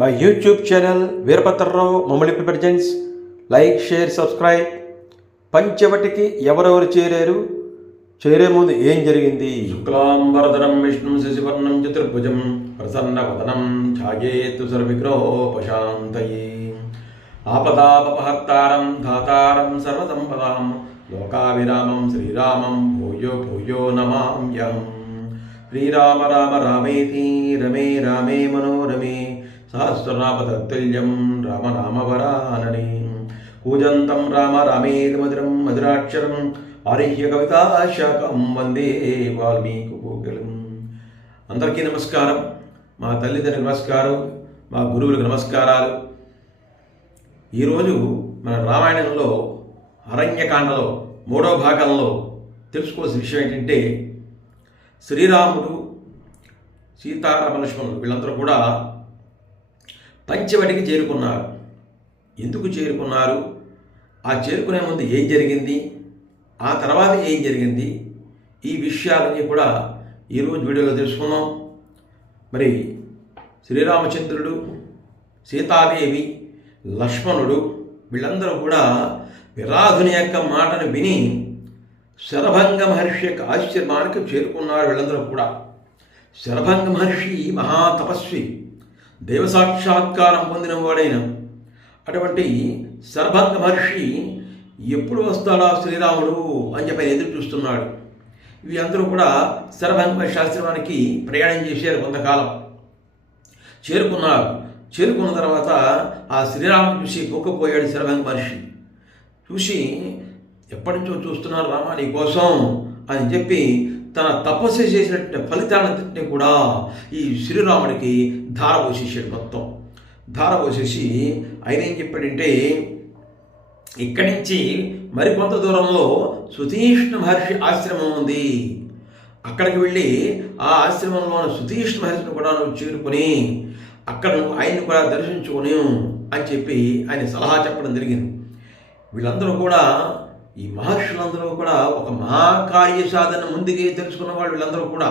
మా YouTube channel Veerabhadra Rao మమ్మల్ని presents. Like, share, subscribe. పంచవటికి ఎవరెవరు చేరారు, చేరే ముందు ఏం జరిగింది? శుక్లాంబరధరం విష్ణుం శశివర్ణం చతుర్భుజం ప్రసన్నవదనం ఛాయేతు సర్వవిఘ్నోపశాంతయే. ఆపదాపహర్తారం ధాతారం సర్వసంపదాం లోకావిరామం శ్రీరామం భూయో భూయో నమామ్యహం. శ్రీరామ రామ రామేతి రమే రామే మనోరమే సహస్రనామ తత్తుల్యం రామనామవరానని. కూజంతం రామ రామేతి మధురం మధురాక్షరం ఆర్య కవితాశాఖం వందే వాల్మీకి కోకిలం. అందరికీ నమస్కారం. మా తల్లిదండ్రులకు నమస్కారం, మా గురువులకు నమస్కారాలు. ఈరోజు మన రామాయణంలో అరణ్యకాండలో 3వ భాగంలో తెలుసుకోవాల్సిన విషయం ఏంటంటే, శ్రీరాముడు, సీతారామ లక్ష్మణులు వీళ్ళందరూ కూడా పంచవటికి చేరుకున్నారు. ఎందుకు చేరుకున్నారు, ఆ చేరుకునే ముందు ఏం జరిగింది, ఆ తర్వాత ఏం జరిగింది, ఈ విషయాలన్నీ కూడా ఈరోజు వీడియోలో తెలుసుకున్నాం. మరి శ్రీరామచంద్రుడు, సీతాదేవి, లక్ష్మణుడు వీళ్ళందరూ కూడా విరాధుని యొక్క మాటను విని శరభంగ మహర్షి యొక్క ఆశ్రమానికి చేరుకున్నారు. వీళ్ళందరూ కూడా శరభంగ మహర్షి మహాతపస్వి, దైవ సాక్షాత్కారం పొందిన వాడైన అటువంటి శరభంగ మహర్షి ఎప్పుడు వస్తాడా శ్రీరాముడు అని చెప్పి ఎదురు చూస్తున్నాడు. ఇవి అందరూ కూడా శరభంగ మహర్షి ఆశ్రమానికి ప్రయాణం చేశారు. కొంతకాలం చేరుకున్నారు. చేరుకున్న తర్వాత ఆ శ్రీరాముడు చూసి పొక్కపోయాడు. శరభంగ మహర్షి చూసి, ఎప్పటి నుంచో చూస్తున్నారు రామా నీ కోసం అని చెప్పి తన తపస్సు చేసినట్టు ఫలితాలన్నింటినీ కూడా ఈ శ్రీరాముడికి ధారపోసేసాడు. మొత్తం ధారపోసేసి ఆయన ఏం చెప్పాడంటే, ఇక్కడి నుంచి మరికొంత దూరంలో సుతీష్ణ మహర్షి ఆశ్రమం ఉంది, అక్కడికి వెళ్ళి ఆ ఆశ్రమంలో సుతీష్ణ మహర్షిని కూడా నువ్వు చేరుకొని అక్కడ నువ్వు ఆయన్ని కూడా దర్శించుకొని అని చెప్పి ఆయన సలహా చెప్పడం జరిగింది. వీళ్ళందరూ కూడా, ఈ మహర్షులందరూ కూడా ఒక మహాకార్య సాధన ముందుగా తెలుసుకున్న వాళ్ళు. వీళ్ళందరూ కూడా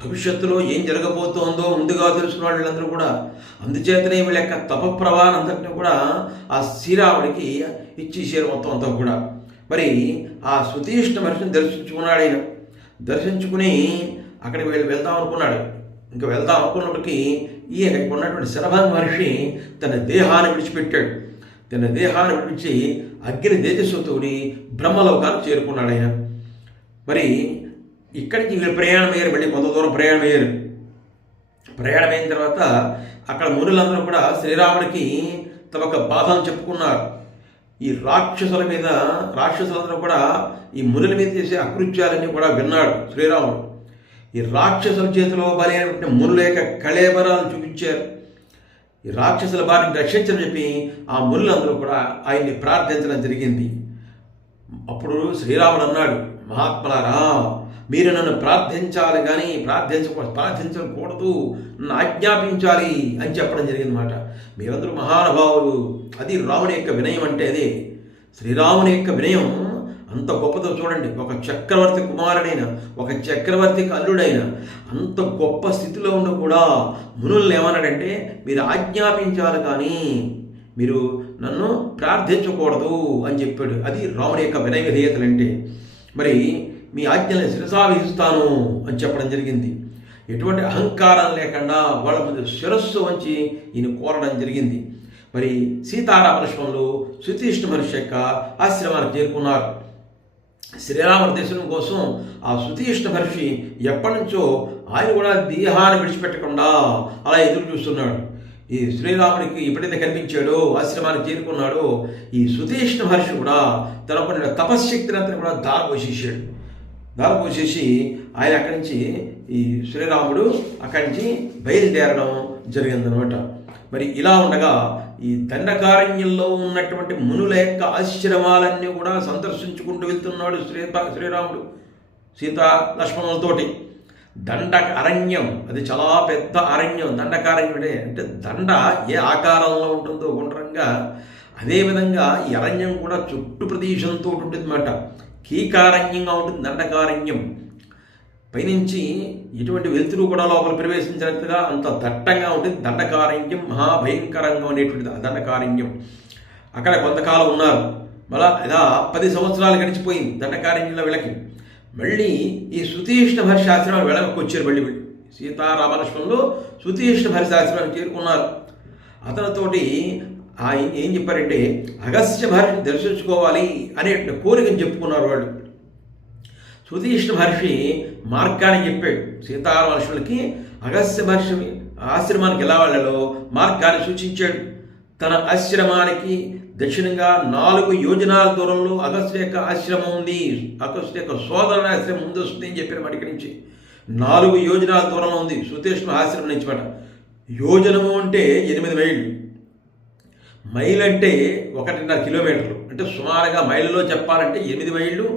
భవిష్యత్తులో ఏం జరగబోతోందో ముందుగా తెలుసుకున్న వాళ్ళు వీళ్ళందరూ కూడా. అందుచేతనే వీళ్ళ యొక్క తపప్రవాహం అంతటిని కూడా ఆ శ్రీరాముడికి ఇచ్చేసారు మొత్తం అంతా కూడా. మరి ఆ సుతీష్ణ మహర్షిని దర్శించుకున్నాడు. ఆయన దర్శించుకుని అక్కడికి వెళ్దాం అనుకున్నాడు. ఇంకా వెళ్దాం అనుకున్నప్పటికీ ఈయన ఉన్నటువంటి శరభంగ మహర్షి తన దేహాన్ని విడిచిపెట్టాడు. తన దేహాన్ని విడిచి అగ్ని తేజస్సుతోని బ్రహ్మలోకానికి చేరుకున్నాడు ఆయన. మరి ఇక్కడి నుంచి వీళ్ళు ప్రయాణం అయ్యారు. మళ్ళీ కొంత దూరం ప్రయాణం అయ్యారు. ప్రయాణం అయిన తర్వాత అక్కడ మునులందరూ కూడా శ్రీరాముడికి తమ యొక్క బాధను చెప్పుకున్నారు. ఈ రాక్షసులందరూ కూడా ఈ మునుల మీద చేసే అకృత్యాలన్నీ కూడా విన్నాడు శ్రీరాముడు. ఈ రాక్షసుల చేతిలో బలైనటువంటి మునుల యొక్క కళేబరాలు చూపించారు. ఈ రాక్షసుల బారిని రక్షించని చెప్పి ఆ మునులందరూ కూడా ఆయన్ని ప్రార్థించడం జరిగింది. అప్పుడు శ్రీరాముడు అన్నాడు, మహాత్మలారా, మీరు నన్ను ప్రార్థించాలి కానీ ప్రార్థించకూడదు, నన్ను ఆజ్ఞాపించాలి అని చెప్పడం జరిగిందన్నమాట. మీరందరూ మహానుభావులు. అది రాముని యొక్క వినయం అంటే అదే. శ్రీరాముని యొక్క వినయం అంత గొప్పదో చూడండి. ఒక చక్రవర్తి కుమారుడైన, ఒక చక్రవర్తికి అల్లుడైన అంత గొప్ప స్థితిలో ఉండి కూడా మునుల్ని ఏమన్నాడంటే, మీరు ఆజ్ఞాపించాలి కానీ మీరు నన్ను ప్రార్థించకూడదు అని చెప్పాడు. అది రాముని యొక్క వినయ విధేయతలంటే. మరి మీ ఆజ్ఞలను శిరసావహిస్తాను అని చెప్పడం జరిగింది. ఎటువంటి అహంకారం లేకుండా వాళ్ళ ముందు శిరస్సు వంచి ఈయన కోరడం జరిగింది. మరి సీతారామ లక్ష్మణులు సుతీష్ణ మహర్షి యొక్క ఆశ్రమానికి చేరుకున్నారు. శ్రీరాముడి దర్శనం కోసం ఆ సుతీష్ణ మహర్షి ఎప్పటి నుంచో ఆయన కూడా దేహాన్ని విడిచిపెట్టకుండా అలా ఎదురు చూస్తున్నాడు. ఈ శ్రీరాముడికి ఎప్పుడైతే కనిపించాడో, ఆశ్రమానికి చేరుకున్నాడో, ఈ సుతీష్ణ మహర్షి కూడా తనకున్న తపశ్శక్తిని అంతా కూడా దారపోసేసి ఆయన అక్కడి నుంచి ఈ శ్రీరాముడు అక్కడి నుంచి బయలుదేరడం జరిగిందనమాట. మరి ఇలా ఉండగా ఈ దండకారణ్యంలో ఉన్నటువంటి మునుల యొక్క ఆశ్రమాలన్నీ కూడా సందర్శించుకుంటూ వెళ్తున్నాడు శ్రీరాముడు సీతా లక్ష్మణులతోటి. దండక అరణ్యం అది చాలా పెద్ద అరణ్యం. దండకారణ్యుడే అంటే దండ ఏ ఆకారంలో ఉంటుందో గుండ్రంగా, అదేవిధంగా ఈ అరణ్యం కూడా చుట్టు ప్రదేశంతో ఉంటుంది అన్నమాట. కీకారణ్యంగా ఉంటుంది దండకారణ్యం. పైనుంచి ఎటువంటి వెలుతురు కూడా లోపల ప్రవేశించినట్టుగా అంత దట్టంగా ఉంటుంది. దండకారణ్యం, మహాభయంకరంగా ఉండేటువంటి దండకారణ్యం. అక్కడ కొంతకాలం ఉన్నారు. మళ్ళా ఇలా 10 సంవత్సరాలు గడిచిపోయింది దండకారణ్యంలో వీళ్ళకి. మళ్ళీ ఈ సుతీష్ణ మహర్షి ఆశ్రమాన్ని వెళ్ళకి వచ్చారు. మళ్ళీ సీతారామలక్ష్మణులు సుతీష్ణ మహర్షి ఆశ్రమానికి చేరుకున్నారు. అతనితోటి ఆయన ఏం చెప్పారంటే అగస్త్య మహర్షిని దర్శించుకోవాలి అనే కోరికను చెప్పుకున్నారు వాళ్ళు. సుతీష్ణ మహర్షి మార్గాన్ని చెప్పాడు సీతారామలక్ష్మణులకి. అగస్త్య మహర్షి ఆశ్రమానికి ఎలా వెళ్ళాలో మార్గాన్ని సూచించాడు. తన ఆశ్రమానికి దక్షిణంగా 4 యోజనాల దూరంలో అగస్త్య యొక్క ఆశ్రమం ఉంది. అగస్త్య యొక్క సోదరుని ఆశ్రమం ముందు వస్తుంది అని చెప్పారు. మడికి నుంచి 4 యోజనాల దూరంలో ఉంది సుతీష్ణ ఆశ్రమం నుంచి మాట. యోజనము అంటే 8 మైళ్ళు, మైల్ అంటే 1.5 కిలోమీటర్లు. అంటే సుమారుగా మైళ్ళలో చెప్పాలంటే 8 మైళ్ళు,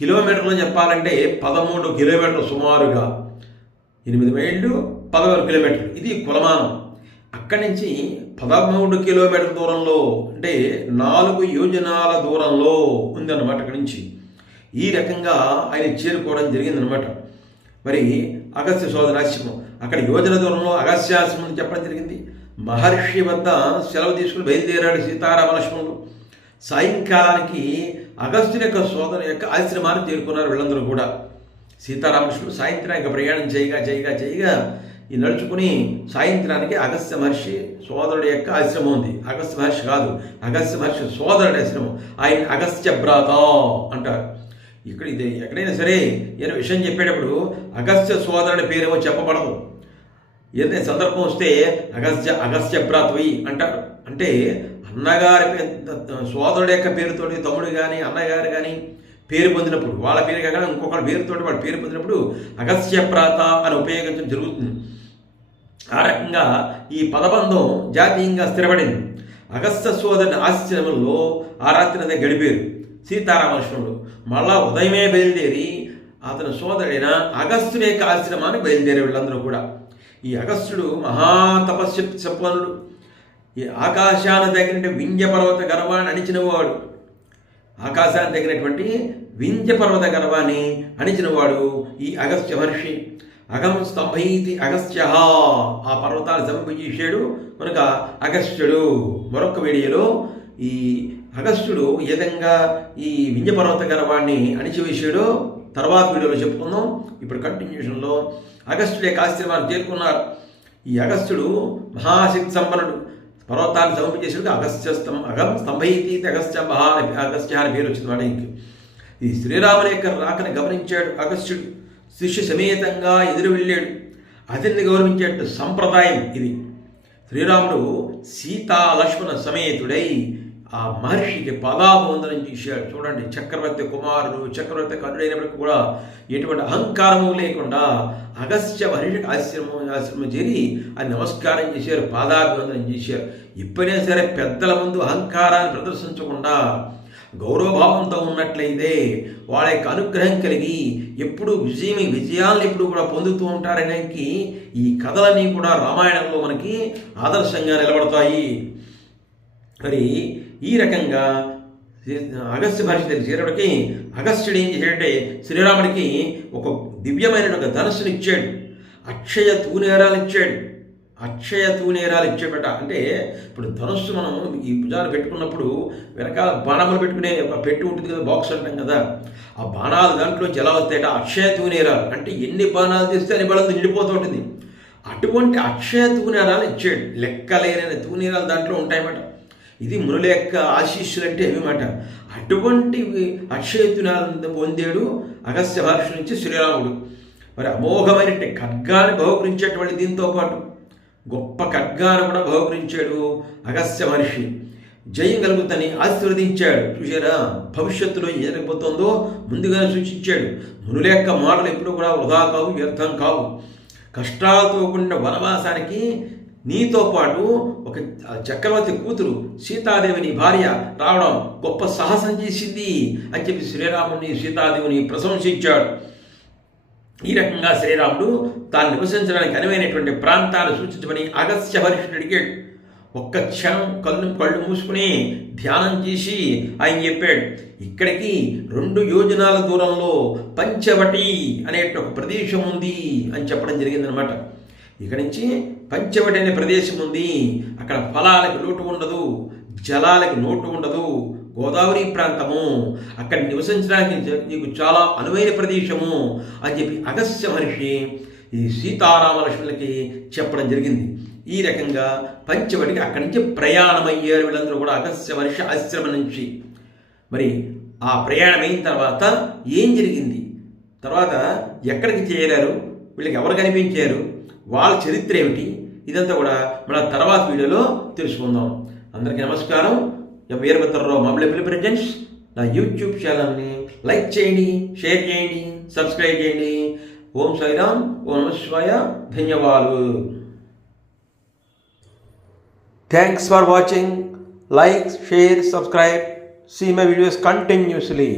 కిలోమీటర్లో చెప్పాలంటే 13 కిలోమీటర్లు. సుమారుగా 8 మైళ్ళు 13 కిలోమీటర్లు. ఇది కులమానం. అక్కడి నుంచి 13 కిలోమీటర్ల దూరంలో అంటే 4 యోజనాల దూరంలో ఉందన్నమాట. అక్కడి నుంచి ఈ రకంగా ఆయన చేరుకోవడం జరిగిందనమాట. మరి అగస్త్య సోదరాశ్రమం అక్కడ యోజన దూరంలో అగస్త్యాశ్రమం చెప్పడం జరిగింది. మహర్షి వద్ద సెలవు తీసుకుని బయలుదేరాడు సీతారామలక్ష్మణులు. సాయంకాలానికి అగస్త్యుని యొక్క సోదరు యొక్క ఆశ్రమాన్ని చేరుకున్నారు వీళ్ళందరూ కూడా. సీతారామలక్ష్మణులు సాయంత్రానికి ప్రయాణం చేయగా ఈ నడుచుకుని సాయంత్రానికి అగస్త్య మహర్షి సోదరుడి యొక్క ఆశ్రమం ఉంది. అగస్త్య మహర్షి కాదు, అగస్త్య మహర్షి సోదరుడి ఆశ్రమం. ఆయన అగస్త్య భ్రాత అంటారు. ఇక్కడ ఇది ఎక్కడైనా సరే ఈయన విషయం చెప్పేటప్పుడు అగస్త్య సోదరుడి పేరేమో చెప్పబడదు. ఏదైనా సందర్భం వస్తే అగస్త్య భ్రాతవి అంటారు. అంటే అన్నగారి సోదరుడి యొక్క పేరుతోటి తమ్ముడు కానీ అన్నగారు కానీ పేరు పొందినప్పుడు, వాళ్ళ పేరు కాకుండా ఇంకొకరి పేరుతోటి వాళ్ళ పేరు పొందినప్పుడు అగస్త్య భ్రాత అని ఉపయోగించడం జరుగుతుంది. ఆ రకంగా ఈ పదబంధం జాతీయంగా స్థిరపడింది. అగస్త్య సోదరుని ఆశ్రమంలో ఆ రాత్రి గడిపారు సీతారామలక్ష్మణుడు. మళ్ళా ఉదయమే బయలుదేరి అతని సోదరుడైన అగస్త్యుని యొక్క ఆశ్రమానికి బయలుదేరే వీళ్ళందరూ కూడా. ఈ అగస్త్యుడు మహాతపస్య సంపన్నుడు. ఈ ఆకాశాన్ని తగిన వింధ్య పర్వత గర్వాన్ని అణిచినవాడు. ఆకాశాన్ని తగినటువంటి వింధ్య పర్వత గర్వాన్ని అణిచినవాడు ఈ అగస్త్య మహర్షి. అగం స్తంభైతి అగస్త్య, ఆ పర్వతాలు స్తంభించేశాడు కనుక అగస్త్యుడు. మరొక వీడియోలో ఈ అగస్త్యుడు ఏ విధంగా ఈ వింధ్య పర్వత గర్వాన్ని అణిచివేశాడో తర్వాత వీడియోలో చెప్పుకుందాం. ఇప్పుడు కంటిన్యూషన్లో అగస్త్యుడి యొక్క ఆశ్రమాన్ని చేరుకున్నారు. ఈ అగస్త్యుడు మహాశక్తి సంపన్నుడు. పర్వతాన్ని సమర్పించేసాడు. అగం స్తంభైతి అగస్త్య అని పేరు వచ్చింది వాడికి. ఈ శ్రీరాముని యొక్క రాకని గమనించాడు అగస్త్యుడు. శిష్య సమేతంగా ఎదురు వెళ్ళాడు. అతన్ని గౌరవించేట సంప్రదాయం ఇది. శ్రీరాముడు సీతా లక్ష్మణ సమేతుడై ఆ మహర్షికి పాదాభివందనం చేశాడు. చూడండి, చక్రవర్తి కుమారుడు, చక్రవర్తి కనుడైనప్పటికీ కూడా ఎటువంటి అహంకారము లేకుండా అగస్త్య మహర్షికి ఆశ్రమం చేరి ఆయన నమస్కారం చేశారు, పాదాభివందనం చేశారు. ఎప్పుడైనా సరే పెద్దల ముందు అహంకారాన్ని ప్రదర్శించకుండా గౌరవభావంతో ఉన్నట్లయితే వాళ్ళ యొక్క అనుగ్రహం కలిగి ఎప్పుడు విజయాలను ఎప్పుడు కూడా పొందుతూ ఉంటారనేకి ఈ కథలన్నీ కూడా రామాయణంలో మనకి ఆదర్శంగా నిలబడతాయి. మరి ఈ రకంగా అగస్త్య మహర్షి దగ్గర చేరడానికి అగస్త్యుడు ఏం చేశాడంటే శ్రీరాముడికి ఒక దివ్యమైన ఒక ధనుస్సుని ఇచ్చాడు. అక్షయ తూనేరాలు ఇచ్చాడట. అంటే ఇప్పుడు ధనుస్సు మనం ఈ భుజాలు పెట్టుకున్నప్పుడు వెనకాల బాణములు పెట్టుకునే ఒక పెట్టి ఉంటుంది కదా, బాక్స్ అంటాం కదా. ఆ బాణాలు దాంట్లోంచి ఎలా వస్తాయట అక్షయ తూనేరాలు. అంటే ఎన్ని బాణాలు తీస్తే అన్ని బలం నిండిపోతూ ఉంటుంది. అటువంటి అక్షయ తూనేరాలు ఇచ్చాడు. లెక్కలేని తూనేరాలు దాంట్లో ఉంటాయన్నమాట. ఇది మునుల యొక్క ఆశీస్సులు అంటే ఏమిమాట. అటువంటి అక్షయ తూనేరాలను పొందాడు అగస్త్య మహర్షి నుంచి శ్రీరాముడు. మరి అమోఘమైన ఖడ్గాన్ని బహుకరించేటువంటి దీంతో పాటు గొప్ప ఖడ్గాన్ని కూడా బహుకరించాడు అగస్త్య మహర్షి. జయం కలుగుతని ఆశీర్వదించాడు. చూసారా, భవిష్యత్తులో ఏం జరగబోతుందో ముందుగానే సూచించాడు. మునుల యొక్క మాటలు ఎప్పుడూ కూడా వృధా కావు, వ్యర్థం కావు. కష్టాలతో కూడిన వనవాసానికి నీతో పాటు ఒక చక్రవర్తి కూతురు సీతాదేవిని భార్య రావడం గొప్ప సాహసం చేసింది అని చెప్పి శ్రీరాముని సీతాదేవిని ప్రశంసించాడు. ఈ రకంగా శ్రీరాముడు తాను నివసించడానికి అనువైనటువంటి ప్రాంతాలు సూచించమని అగస్త్య మహర్షిని అడిగాడు. ఒక్క క్షణం కళ్ళు మూసుకుని ధ్యానం చేసి ఆయన చెప్పాడు, ఇక్కడికి 2 యోజనాల దూరంలో పంచవటి అనే ఒక ప్రదేశం ఉంది అని చెప్పడం జరిగిందనమాట. ఇక్కడి నుంచి పంచవటి అనే ప్రదేశం ఉంది, అక్కడ ఫలాలకు లోటు ఉండదు, జలాలకు లోటు ఉండదు, గోదావరి ప్రాంతము, అక్కడ నివసించడానికి నీకు చాలా అనువైన ప్రదేశము అని చెప్పి అగస్త్య మహర్షి ఈ సీతారామ లక్ష్మణులకి చెప్పడం జరిగింది. ఈ రకంగా పంచవటికి అక్కడి నుంచి ప్రయాణమయ్యారు వీళ్ళందరూ కూడా, అగస్త్య మహర్షి ఆశ్రమం నుంచి. మరి ఆ ప్రయాణం అయిన తర్వాత ఏం జరిగింది, తర్వాత ఎక్కడికి చేరారు, వీళ్ళకి ఎవరు కనిపించారు, వాళ్ళ చరిత్ర ఏమిటి, ఇదంతా కూడా మన తర్వాత వీడియోలో తెలుసుకుందాం. అందరికీ నమస్కారం. వీరభద్రరావు మమ్మల్ని ప్రెజెంట్స్ నా యూట్యూబ్ ఛానల్ని లైక్ చేయండి, షేర్ చేయండి, సబ్స్క్రైబ్ చేయండి. ఓం సాయిరామ్, ఓం నమః శివాయ. ధన్యవాదాలు. Thanks for watching. Like, share, subscribe. See my videos continuously.